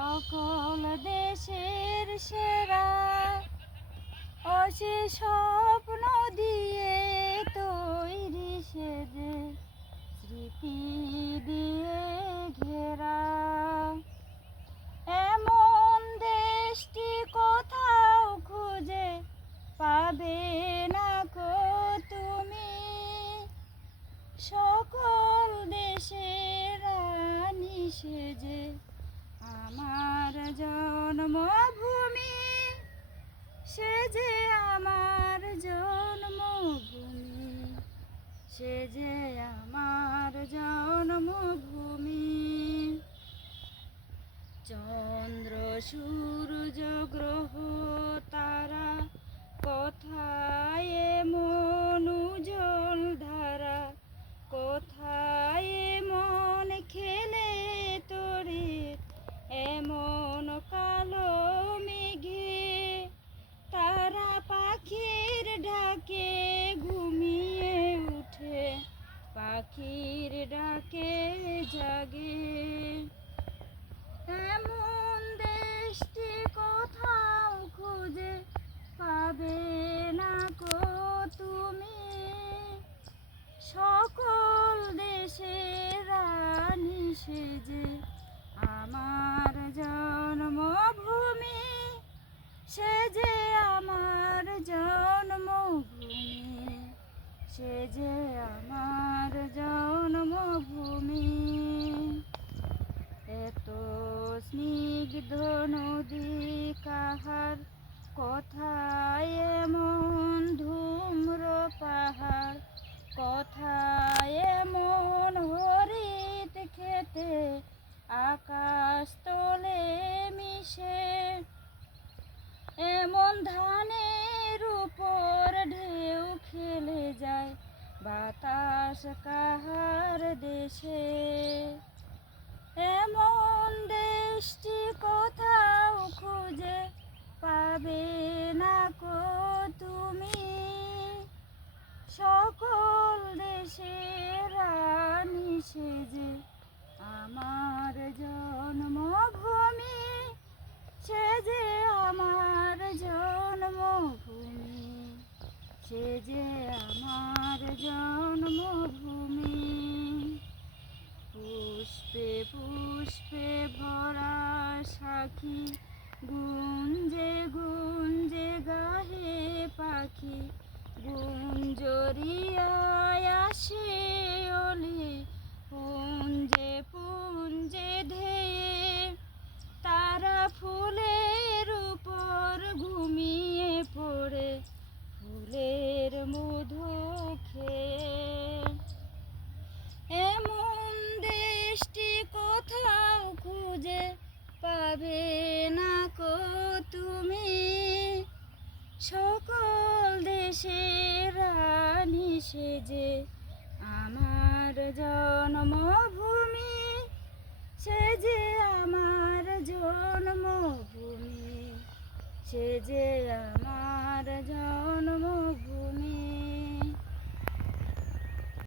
সকল দেশের সেরা অসে স্বপ্ন দিয়ে তৈরি সেজে স্মৃতি দিয়ে ঘেরা এমন দেশটি কোথাও খুঁজে পাবে না কো তুমি সকল দেশের রানী সেজে আমার জন্মভূমি সেজে আমার জন্মভূমি সেজে আমার জন্মভূমি চন্দ্র সূর্য গ্রহ তারা কোথায় মন উজ্জ্বল ধারা কোথায় মন খেলে তোরে এমন কালো মেঘে তারা পাখির ডাকে ঘুমিয়ে উঠে পাখির ডাকে জাগে এমন দেশটি কোথাও খুঁজে পাবে না কো তুমি সকল দেশের রানী সেজে আমার জন্মভূমি সেজে আমার জন্মভূমি সেজে আমার জন্মভূমি এত স্নিগ্ধ নদী কাহার কোথায় এমন ধূম্র পাহাড় কোথায় এমন হরিত খেতে আকাশ তলে মিশে এমন ধানের উপর ঢেউ খেলে যায় বাতাস কাহার দেশে এমন দেশটি কোথাও খুঁজে পাবে না কো তুমি সকল দেশের রানী সেজে আমার জন্মভূমি সেজে আমার জন্মভূমি সেজে আমার জন্মভূমি পুষ্পে পুষ্পে ভরা সাখী গুঞ্জে গুঞ্জে গাহে পাখি গুঞ্জরিয়ায় আসে ওলি পুঞ্জে পুঞ্জে ধেয়ে তারা ফুলের উপর ঘুমিয়ে পড়ে ফুলের মধু খেয়ে এমন দেশটি কোথাও খুঁজে পাবে না কো তুমি সকল দেশের রানী সেজে আমার জন্মভূমি সেজে আমার জন্মভূমি সেজে